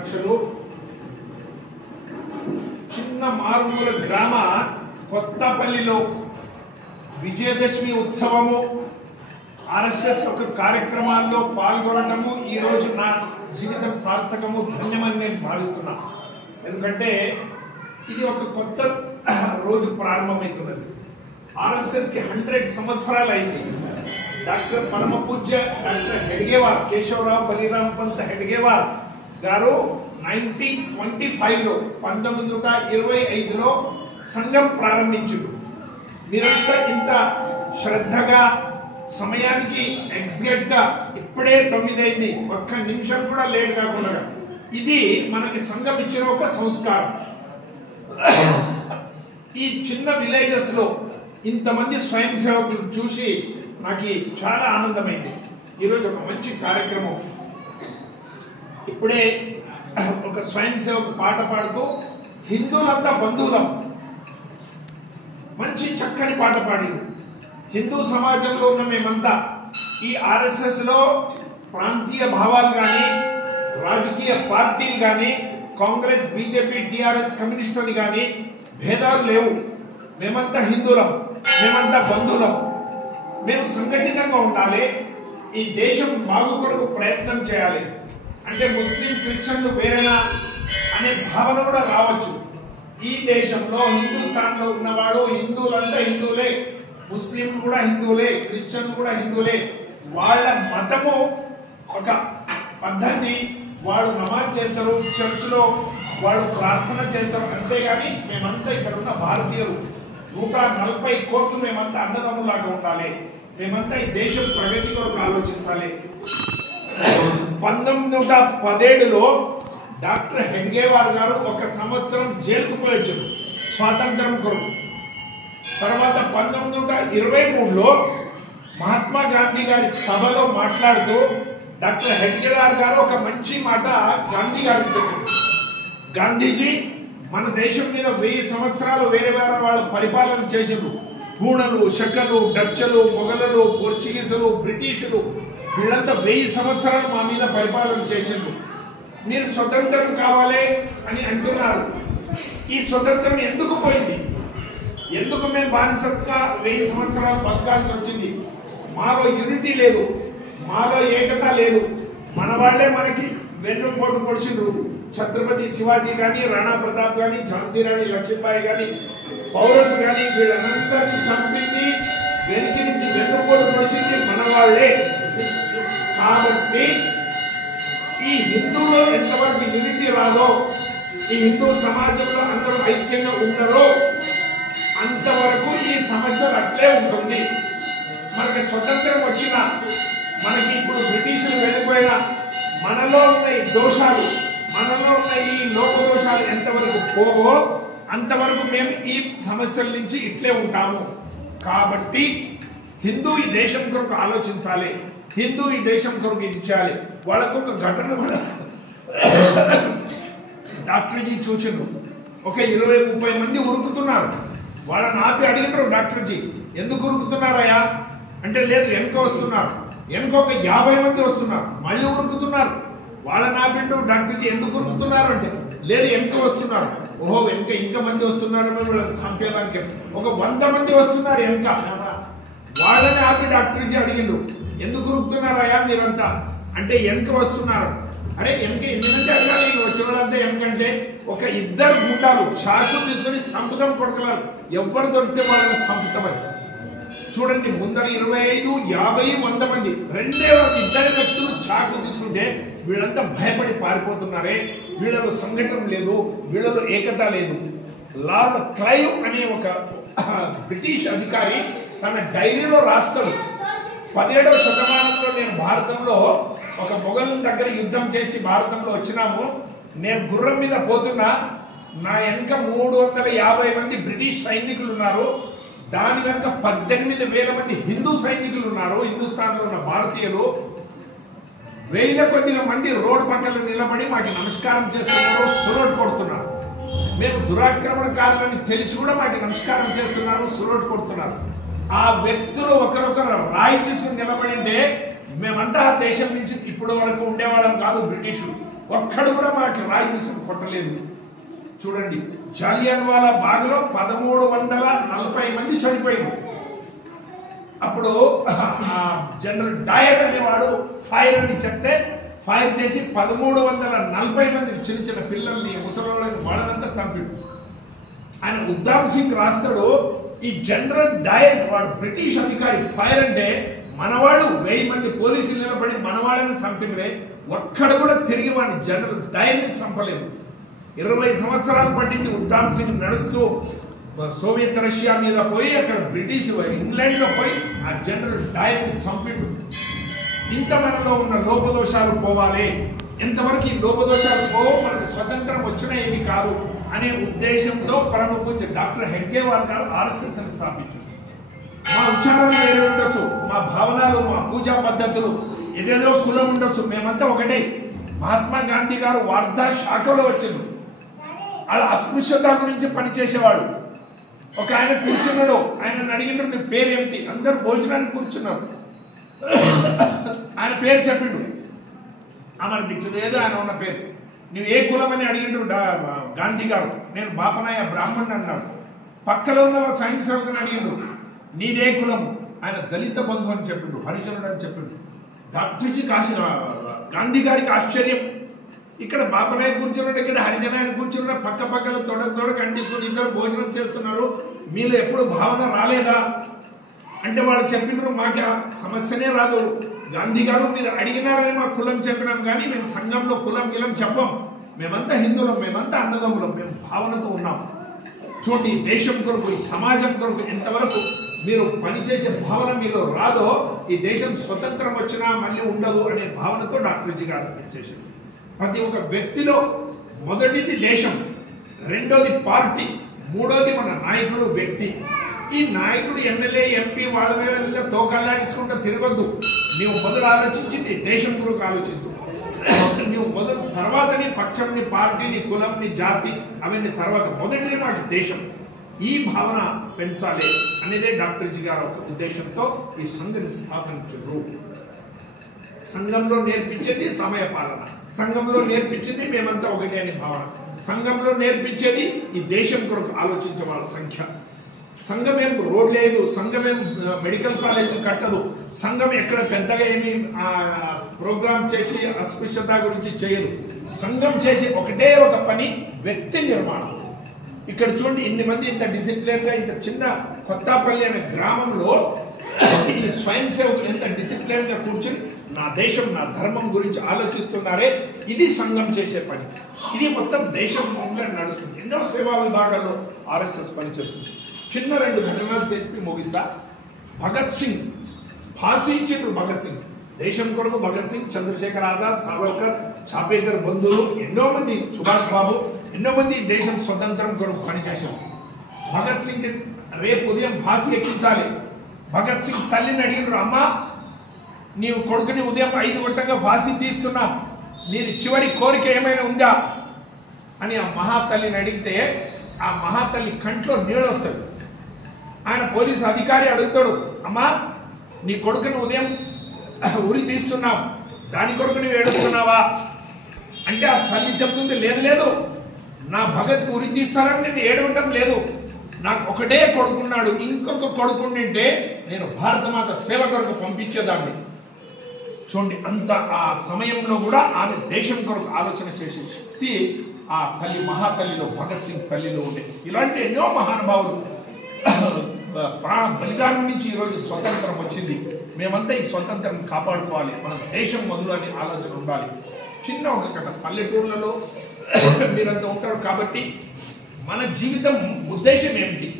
శుభాకాంక్షలు. చిన్న మారుమూల గ్రామ కొత్తపల్లిలో విజయదశమి ఉత్సవము ఆర్ఎస్ఎస్ ఒక కార్యక్రమాల్లో పాల్గొనడము ఈ రోజు నా జీవితం సార్థకము ధన్యమని నేను భావిస్తున్నా. ఎందుకంటే ఇది ఒక కొత్త రోజు ప్రారంభమవుతున్నది. ఆర్ఎస్ఎస్ కి 100 సంవత్సరాలు అయింది. డాక్టర్ పరమ పూజ్య డాక్టర్ హెడ్గేవార్ కేశవరావు బలిరామ్ పంత్ హెడ్గేవార్ గారు 1925లో 1925లో సంఘం ప్రారంభించారు. మీరంతా ఇంత శ్రద్ధగా సమయానికి ఎగ్జాక్ట్ గా ఇప్పుడే 9 అయింది, ఒక్క నిమిషం కూడా లేట్ కాకుండా ఇది మనకి సంఘం ఇచ్చిన ఒక సంస్కారం. ఈ చిన్న విలేజెస్ లో ఇంతమంది స్వయం సేవకులు చూసి నాకు చాలా ఆనందమైంది. ఈరోజు ఒక మంచి కార్యక్రమం. ఇప్పుడే ఒక స్వయం సేవకు పాట పాడుతూ హిందువులంతా బంధువులం మంచి చక్కని పాట పాడి హిందూ సమాజంలో ఉన్న మేమంతా ఈ ఆర్ఎస్ఎస్ లో ప్రాంతీయ భావాలు కానీ రాజకీయ పార్టీలు కానీ కాంగ్రెస్ బీజేపీ టిఆర్ఎస్ కమ్యూనిస్టులు కానీ భేదాలు లేవు. మేమంతా హిందువులం, మేమంతా బంధువులం. మేము సంఘటితంగా ఉండాలి. ఈ దేశం బాగు కొరకు ప్రయత్నం చేయాలి. అంటే ముస్లిం క్రిస్టియన్లు వేరేనా అనే భావన కూడా రావచ్చు. ఈ దేశంలో హిందుస్థాన్ లో ఉన్నవాడు హిందువులంతా హిందువులే, ముస్లింలు కూడా హిందువులే, క్రిస్టియన్లు కూడా హిందువులే. వాళ్ళ మతము ఒక పద్ధతి, వాళ్ళు నమాజ్ చేస్తారు, చర్చ్ లో వాళ్ళు ప్రార్థన చేస్తారు. అంతేగాని మేమంతా ఇక్కడ ఉన్న భారతీయులు 140 కోట్లు మేమంతా అన్నదమ్ములాగా ఉండాలి. మేమంతా ఈ దేశం ప్రగతి కొరకు ఆలోచించాలి. 1917లో డాక్టర్ హెడ్గేవార్ గారు 1 సంవత్సరం జైలుకు పోయించారు స్వాతంత్రం కొరకు. తర్వాత 1923లో మహాత్మా గాంధీ గారి సభలో మాట్లాడుతూ డాక్టర్ హెడ్గేవార్ గారు ఒక మంచి మాట గాంధీ గారికి చెప్పారు. గాంధీజీ మన దేశం మీద 1000 సంవత్సరాలు వేరే వేరే వాళ్ళు పరిపాలన చేశారు. హూణలు, షకలు, డచ్లు, మొఘలులు, పోర్చుగీసులు, బ్రిటిషులు వీళ్ళంతా 1000 సంవత్సరాలు మా మీద పరిపాలన చేశారు. మీరు స్వతంత్రం కావాలి అని అంటున్నారు. ఈ స్వతంత్రం ఎందుకు పోయింది? ఎందుకు మేము బానిసగా 1000 సంవత్సరాలు బతకాల్సి వచ్చింది? మాలో యూనిటీ లేదు, మాలో ఏకత లేదు. మన వాళ్ళే మనకి వెన్నుపోటు పొడిచిండ్రు. ఛత్రపతి శివాజీ కానీ, రాణా ప్రతాప్ కానీ, ఝాన్సీ రాణి లక్ష్మీబాయి కానీ, పౌరస్ కానీ వీళ్ళందరినీ చంపింది, వెనక్కి నుంచి వెన్నుపోటు పొడిచింది మన వాళ్ళే. కాబట్టి ఈ హిందువులో ఎంతవరకు యూనిటీ రాదో, ఈ హిందూ సమాజంలో అందరూ ఐక్యంగా ఉన్నారో అంతవరకు ఈ సమస్యలు అట్లే ఉంటుంది. మనకి స్వతంత్రం వచ్చినా, మనకి ఇప్పుడు బ్రిటిషులు వెళ్ళిపోయినా మనలో ఉన్న ఈ దోషాలు, మనలో ఉన్న ఈ లోక దోషాలు ఎంతవరకు పోవో అంతవరకు మేము ఈ సమస్యల నుంచి ఇట్లే ఉంటాము. కాబట్టి హిందూ ఈ దేశం కొరకు ఆలోచించాలి, హిందూ ఈ దేశం కొరకు ఇది చేయాలి. వాళ్ళకు ఒక ఘటన కూడా డాక్టర్జీ చూసిండ్రు. ఒక 20-30 మంది ఉరుకుతున్నారు. వాళ్ళని ఆపి అడిగినారు, డాక్టర్జీ ఎందుకు ఉరుకుతున్నారయ్యా అంటే, లేదు వెనుక వస్తున్నారు. వెనుక ఒక 50 మంది వస్తున్నారు, మళ్ళీ ఉరుకుతున్నారు. వాళ్ళని ఆపిండు. డాక్టర్జీ ఎందుకు ఉరుకుతున్నారు అంటే, లేదు వెనుక వస్తున్నారు. ఓహో వెనుక ఇంకా మంది వస్తున్నారు, వాళ్ళని చంపేయడానికి. ఒక 100 మంది వస్తున్నారు వెనుక. వాళ్ళని ఆపి డాక్టర్జీ అడిగిండు, ఎందుకు ఉరుకుతున్నారయ్యా మీరంతా అంటే, వెనుక వస్తున్నారు. అరే వెనుక ఎందుకంటే అడగాలి, వచ్చే వాళ్ళంతా వెనుకంటే ఒక 2 గుండాలు చాకు తీసుకొని సంపుతం కొడుతున్నారు. ఎవరు దొరికితే వాళ్ళని సంపుతామని. చూడండి, ముందర 25, 50, 100 మంది, 2 వ్యక్తులు చాకు తీసుకుంటే వీళ్ళంతా భయపడి పారిపోతున్నారే. వీళ్ళలో సంఘటన లేదు, వీళ్ళలో ఏకత లేదు. లార్డ్ క్లైవ్ అనే ఒక బ్రిటిష్ అధికారి తన డైరీలో రాస్తాడు, 17వ శతమానంలో నేను భారతంలో ఒక మొఘల్ దగ్గర యుద్ధం చేసి భారతంలో వచ్చినాము. నేను గుర్రం మీద పోతున్నా, నా వెనక 350 మంది బ్రిటిష్ సైనికులు ఉన్నారు. దాని వెనక 18,000 మంది హిందూ సైనికులు ఉన్నారు. హిందుస్థాన్ లో ఉన్న భారతీయులు 1000 కొద్దిగా మంది రోడ్డు పక్కన నిలబడి మాకు నమస్కారం చేస్తున్నారు, సురోట్ కొడుతున్నారు. మేము దురాక్రమణకారులని తెలిసి కూడా మాకు నమస్కారం చేస్తున్నారు, సురోట్ కొడుతున్నారు. ఆ వ్యక్తులు ఒకరొకరు రాయి తీసుకుని నిలబడింటే మేమంతా దేశం నుంచి ఇప్పుడు వరకు ఉండేవాళ్ళం కాదు. బ్రిటిషులు ఒక్కడు కూడా మనకి రాయి తీసుకుని కొట్టలేదు. చూడండి, జాలియన్వాలా బాగ్లో 1340 మంది చనిపోయింది. అప్పుడు జనరల్ డయర్ అనేవాడు ఫైర్ అని చెప్తే ఫైర్ చేసి 1340 మంది చిన్న చిన్న పిల్లల్ని, ముసలి వాళ్ళనంతా చంపాడు. ఆయన ఉద్దామ్ సింగ్ రాస్తాడు, ఈ జనరల్ డయర్ వాడు బ్రిటిష్ అధికారి. ఫైర్ అంటే మనవాడు 1000 మంది పోలీసులు నిలబడి మనవాళ్ళని చంపినవే, ఒక్కడ కూడా తిరిగి వాడిని జనరల్ డయర్ని చంపలేదు. 20 సంవత్సరాలు పట్టింది ఉద్దామ్ సింగ్ నడుస్తూ సోవియత్ రష్యా మీద పోయి అక్కడ బ్రిటిష్ ఇంగ్లాండ్ లో పోయి ఆ జనరల్ డయర్ని చంపిడు. ఇంత మనలో ఉన్న లోపదోషాలు పోవాలి, ఎంతవరకు ఈ లోపదోషాలు పోవో మనకు స్వతంత్రం వచ్చినా ఏమి కాదు అనే ఉద్దేశంతో పరమ పూజ్య డాక్టర్ హెడ్గేవార్ గారు ఆర్ఎస్ఎస్ ని స్థాపించారు. మా ఉచ్చారణ వేరే ఉండొచ్చు, మా భావనలు, మా పూజా పద్ధతులు, ఏదేదో కులం ఉండొచ్చు, మేమంతా ఒకటే. మహాత్మా గాంధీ గారు వార్ధా శాఖలో వచ్చిండు. వాళ్ళ అస్పృశ్యత గురించి పనిచేసేవాడు. ఒక ఆయన కూర్చున్నాడు, ఆయన అడిగిండ్రు నీ పేరేమిటి, అందరు భోజనానికి కూర్చున్నారు. ఆయన పేరు చెప్పిండు, అమర్ దీక్షిత్ ఏదో ఆయన ఉన్న పేరు. నువ్వు ఏ కులం అని అడిగిండ్రు గాంధీ గారు. నేను బాపనాయ బ్రాహ్మణ్ అన్నాడు. పక్కలో ఉన్న సైన్స్ సేవకుని అడిగిండ్రు, నీదే కులం. ఆయన దళిత బంధు అని చెప్పిండు, హరిజనుడు అని చెప్పిండు. డాక్టర్జీ గాంధీ గారికి ఆశ్చర్యం, ఇక్కడ బాపనాయ కూర్చున్నాడు, ఇక్కడ హరిజనాయన కూర్చున్నాడు, పక్క పక్కన తొడ కంటించుకొని ఇద్దరు భోజనం చేస్తున్నారు, మీలో ఎప్పుడు భావన రాలేదా అంటే వాళ్ళు చెప్పినారు, మాకు సమస్యనే రాదు గాంధీ గారు, మీరు అడిగినారని మా కులం చెప్పినాం, కానీ మేము సంఘంలో కులం గిలం చెప్పం, మేమంతా హిందువులం, మేమంతా అన్నదమ్ములం, మేము భావనతో ఉన్నాం. చూడండి, దేశం కొరకు, ఈ సమాజం కొరకు ఎంతవరకు మీరు పనిచేసే భావన మీలో రాదో ఈ దేశం స్వతంత్రం వచ్చినా మళ్ళీ ఉండదు అనే భావనతో డాక్టర్జీ గారు పనిచేశారు. ప్రతి ఒక్క వ్యక్తిలో మొదటిది దేశం, రెండోది పార్టీ, మూడోది మన నాయకుడు వ్యక్తి. ఈ నాయకుడు ఎమ్మెల్యే ఎంపీ వాళ్ళ మీద తోకల్లాగించుకుంటూ తిరగొద్దు. నీవు మొదలు ఆలోచించింది దేశం గురించి ఆలోచించు. నువ్వు మొదలు తర్వాతని పక్షంని, పార్టీని, కులంని, జాతి అవన్నీ తర్వాత, మొదటిది మాకు దేశం. ఈ భావన పెంచాలి అనేదే డాక్టర్జీ గారు ఒక ఉద్దేశంతో ఈ సంఘాన్ని స్థాపించారు. సంఘంలో నేర్పించేది సమయ పాలన, సంఘంలో నేర్పించేది మేమంతా ఒకటి అనే భావన, సంఘంలో నేర్పించేది ఈ దేశం కొరకు ఆలోచించే వాళ్ళ సంఖ్య. సంఘం ఏం రోడ్ లేదు, సంఘం ఏం మెడికల్ కాలేజ్ కట్టదు, సంఘం ఎక్కడ పెద్దగా ఏమి ప్రోగ్రామ్ చేసి అస్పృశ్యత గురించి చేయదు. సంఘం చేసే ఒకటే ఒక పని, వ్యక్తి నిర్మాణం. ఇక్కడ చూడండి, ఇన్ని మంది ఇంత డిసిప్లిన్ గా, ఇంత చిన్న కొత్తపల్లి అనే గ్రామంలో ఈ స్వయం సేవకులు ఎంత డిసిప్లిన్ గా కూర్చుని నా దేశం, నా ధర్మం గురించి ఆలోచిస్తున్నారే, ఇది సంఘం చేసే పని. ఇది మొత్తం దేశం నడుస్తుంది. ఎన్నో సేవా విభాగాల్లో ఆర్ఎస్ఎస్ పనిచేస్తుంది. చిన్న 2 ఘటనలు చెప్పి ముగిస్తా. భగత్ సింగ్ ఫాసీ ఇచ్చిండ్రు. భగత్ సింగ్ దేశం కొరకు, భగత్ సింగ్, చంద్రశేఖర్ ఆజాద్, సావర్కర్, చాపేకర్ బంధువులు, ఎన్నో మంది, సుభాష్ బాబు, ఎన్నో మంది దేశం స్వతంత్రం కొరకు పనిచేశారు. భగత్ సింగ్ రేపు ఉదయం ఫాసీ ఎక్కించాలి. భగత్ సింగ్ తల్లిని అడిగినారు, అమ్మా నీవు కొడుకుని ఉదయం 5 గంటగా ఫాసీ తీస్తున్నాం, నీది చివరి కోరిక ఏమైనా ఉందా అని ఆ మహాతల్లిని అడిగితే ఆ మహాతల్లి కంట్లో నీళ్ళు వస్తుంది. ఆయన పోలీసు అధికారి అడుగుతాడు, అమ్మా నీ కొడుకుని ఉదయం ఉరి తీస్తున్నాం, దాని కొరకు నువ్వు ఏడుస్తున్నావా అంటే ఆ తల్లి చెప్తుంది, లేదు లేదు, నా భగత్కి ఉరి తీస్తారని నేను ఏడవటం లేదు, నాకు ఒకటే కొడుకున్నాడు, ఇంకొక కొడుకుంటే నేను భారతమాత సేవ కొరకు పంపించేదాన్ని. చూడండి, అంత ఆ సమయంలో కూడా ఆమె దేశం కొరకు ఆలోచన చేసే శక్తి ఆ తల్లి, మహాతల్లిలో, భగత్ సింగ్ తల్లిలో ఉండే. ఇలాంటి ఎన్నో మహానుభావులు ప్రాణ బలిదానం నుంచి ఈరోజు స్వతంత్రం వచ్చింది. మేమంతా ఈ స్వతంత్రం కాపాడుకోవాలి, మన దేశం మొదలు అనే ఆలోచన ఉండాలి. చిన్న ఒక కథ, పల్లెటూర్లలో మీరంతా ఉంటారు కాబట్టి మన జీవితం ఉద్దేశం ఏమిటి?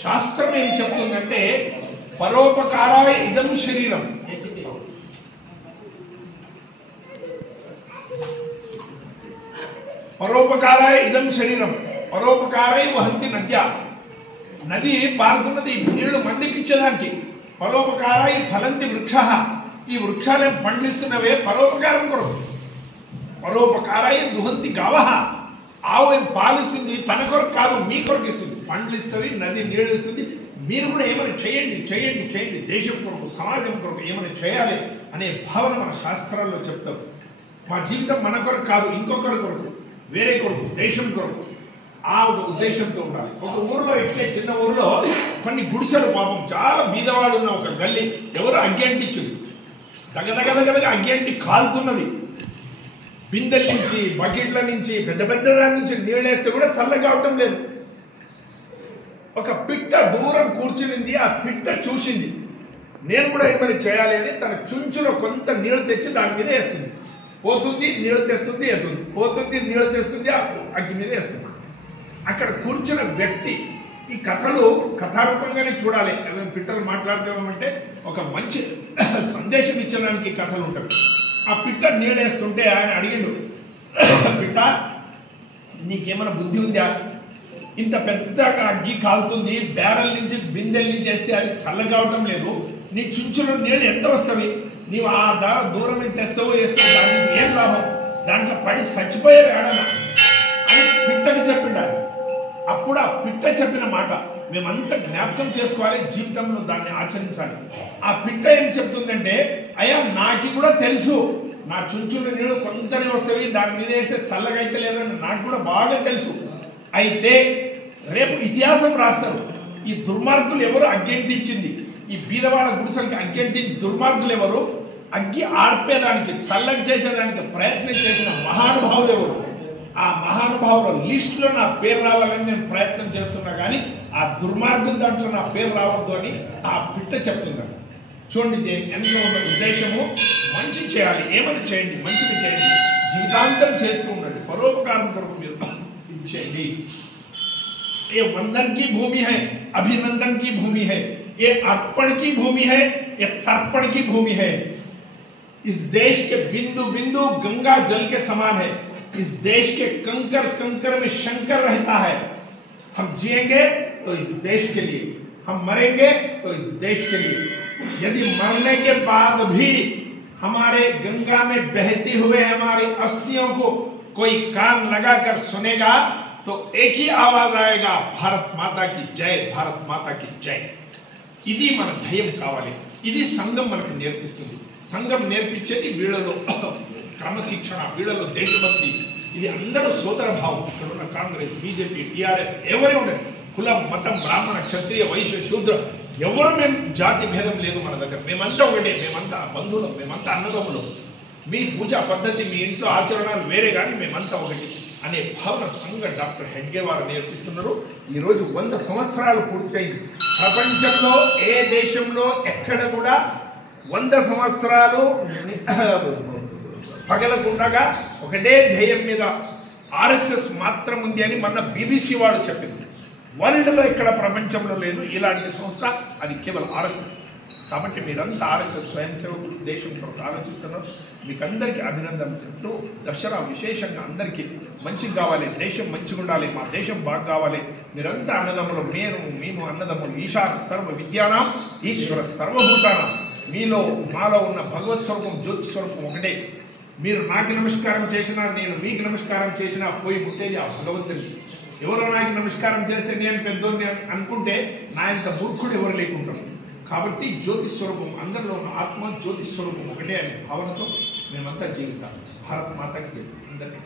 శాస్త్రం ఏం చెప్తుందంటే, పరోపకారాయ ఇదం శరీరం, పరోపకారాయ ఇదం శరీరం, పరోపకారాయ వహంతి నద్య. నది పారుతున్నది నీళ్లు మందికి ఇచ్చేదానికి. పరోపకారాయ ఫలంతి వృక్ష, ఈ వృక్షాలను పండిస్తున్నవే పరోపకారం కొరకు. పరోపకారాయ దుహంతి గావహ, ఆవు ఏం పాలిస్తుంది తన కొరకు కాదు, మీ కొరకు ఇస్తుంది, పండ్లు ఇస్తుంది, నది నీళ్ళు ఇస్తుంది. మీరు కూడా ఏమైనా చేయండి చేయండి చేయండి, దేశం కొరకు, సమాజం కొరకు ఏమైనా చేయాలి అనే భావన మన శాస్త్రాల్లో చెప్తారు. మా జీవితం మన కొరకు కాదు, ఇంకొకరి కొరకు, వేరే కొరకు, దేశం కొరకు, ఆ ఒక ఉద్దేశంతో ఉండాలి. ఒక ఊరిలో ఇట్లే చిన్న ఊరిలో కొన్ని గుడిసెలు, పాపం చాలా బీదవాడు ఉన్న ఒక గల్లి, ఎవరు అగ్గి అంటించింది, దగ్గదగదగదగా అగ్గి అంటి కాలుతున్నది. బిందెల నుంచి, బకెట్ల నుంచి, పెద్ద పెద్ద దాని నుంచి నీళ్ళేస్తే కూడా చల్లగా అవటం లేదు. ఒక పిట్ట దూరం కూర్చునింది, ఆ పిట్ట చూసింది, నేను కూడా ఏమైనా చేయాలి అని తన చుంచులో కొంత నీళ్లు తెచ్చి దాని మీద వేస్తుంది. పోతుంది, నీళ్లు తెస్తుంది, ఎత్తుంది, పోతుంది, నీళ్లు తెస్తుంది, అగ్గి మీద వేస్తుంది. అక్కడ కూర్చున్న వ్యక్తి, ఈ కథలు కథారూపంగానే చూడాలి. పిట్టలు మాట్లాడుకోమంటే ఒక మంచి సందేశం ఇచ్చడానికి కథలు ఉంటాయి. ఆ పిట్ట నీళ్ళేస్తుంటే ఆయన అడిగిండు, పిట్ట నీకేమైనా బుద్ధి ఉందా? ఇంత పెద్ద అగ్గి కాలుతుంది, బ్యారల్ నుంచి బిందెల నుంచి వేస్తే అది చల్లగావటం లేదు, నీ చుంచులో నీళ్ళు ఎంత వస్తాయి? నీవు ఆ దూరం నుంచి తెస్తావో వేస్తావు, దాని నుంచి ఏం లాభం? దాంట్లో పడి చచ్చిపోయే వేడనా అని పిట్టకి చెప్పిండాలి. అప్పుడు ఆ పిట్ట చెప్పిన మాట మేమంతా జ్ఞాపకం చేసుకోవాలి, జీవితంలో దాన్ని ఆచరించాలి. ఆ పిట్ట ఏం చెప్తుందంటే, అయ్యా నాకు కూడా తెలుసు, నా చుంచులో నీళ్ళు కొంతనే వస్తాయి, దాని మీద వేస్తే చల్లగా అయితే లేదని నాకు కూడా బాగా తెలుసు. అయితే రేపు ఇతిహాసం రాస్తారు, ఈ దుర్మార్గులు ఎవరు అగ్గంటించింది, ఈ బీదవాళ్ళ గుడిసెలకి అగ్గంటించి దుర్మార్గులు ఎవరు, అగ్గి ఆర్పేదానికి, చల్లగా చేసేదానికి ప్రయత్నం చేసిన మహానుభావులు ఎవరు, ఆ మహానుభావుల లిస్టులో నా పేరు రావాలని నేను ప్రయత్నం చేస్తున్నా, కానీ ఆ దుర్మార్గుల దాంట్లో నా పేరు రావద్దు అని ఆ పిట్ట చెప్తున్నాను. చూడండి, నేను ఎంతో ఉన్న ఉద్దేశము మంచి చేయాలి, ఏమని చేయండి, మంచిది చేయండి, జీవితాంతం చేస్తూ ఉండండి, పరోపకారం కొరకు మీరు ఇది చేయండి. ये वंदन की भूमि है, अभिनंदन की भूमि है, ये अर्पण की भूमि है, ये तर्पण की भूमि है. इस देश के बिंदु बिंदु गंगा जल के समान है. इस देश के कंकर कंकर में शंकर रहता है. हम जिएंगे तो इस देश के लिए, हम मरेंगे तो इस देश के लिए. यदि मरने के बाद भी हमारे गंगा में बहती हुए हमारी अस्थियों को कोई कान लगाकर सुनेगा तो एक ही आवाज आएगा, भारत माता की जय, भारत माता की जय. ఇది మన ధైర్యం కావాలి. ఇది సంఘం మనకు నేర్పిస్తుంది. సంఘం నేర్పించేది వీళ్ళలో క్రమశిక్షణ, వీళ్ళలో దేశభక్తి. ఇది అందరూ సోదర భావం. ఇక్కడ ఉన్న కాంగ్రెస్, బీజేపీ, టీఆర్ఎస్ ఎవరే ఉండే, కులం, మతం, బ్రాహ్మణ, క్షత్రియ, వైశ్య, శూద్ర, ఎవరు మేము జాతి భేదం లేదు మన దగ్గర. మేమంతా ఒకటే, మేమంతా బంధువులం, మేమంతా అన్నదమ్ములం. మీ పూజా పద్ధతి, మీ ఇంట్లో ఆచరణలు వేరే, కానీ మేమంతా ఒకటి అనే భావన సంఘ డాక్టర్ హెడ్గే వారు నేర్పిస్తున్నారు. ఈరోజు 100 సంవత్సరాలు పూర్తయింది. ప్రపంచంలో ఏ దేశంలో ఎక్కడ కూడా 100 సంవత్సరాలు పగలకుండగా ఒకటే ధ్యేయం మీద ఆర్ఎస్ఎస్ మాత్రం ఉంది అని మన బీబీసీ వాడు చెప్పింది. వరల్డ్లో ఎక్కడ ప్రపంచంలో లేదు ఇలాంటి సంస్థ, అది కేవలం ఆర్ఎస్ఎస్. కాబట్టి మీరంతా ఆర్ఎస్ఎస్ స్వయం సేవకులు దేశం కొరకు ఆలోచిస్తున్నారు. మీకు అందరికీ అభినందనలు చెప్తూ, దసరా విశేషంగా అందరికీ మంచిగా కావాలి, దేశం మంచిగా ఉండాలి, మా దేశం బాగా కావాలి. మీరంతా అన్నదమ్ములు, మేము అన్నదమ్ములు. ఈశాన సర్వ విద్యానాం ఈశ్వర సర్వభూతానం. మీలో మాలో ఉన్న భగవత్ స్వరూపం, జ్యోతి స్వరూపం ఒకటే. మీరు నాకు నమస్కారం చేసినా, నేను మీకు నమస్కారం చేసినా పోయి ముట్టేది ఆ భగవంతుని. ఎవరో నాకు నమస్కారం చేస్తే నేను పెద్దోని అనుకుంటే నా ఇంత మూర్ఖుడు ఎవరు లేకుంటారు. కాబట్టి జ్యోతి స్వరూపం, అందరిలో ఉన్న ఆత్మ జ్యోతి స్వరూపం ఒకటే అనే భావనతో మేమంతా జీవితాం. భారత్ మాతకి అందరికీ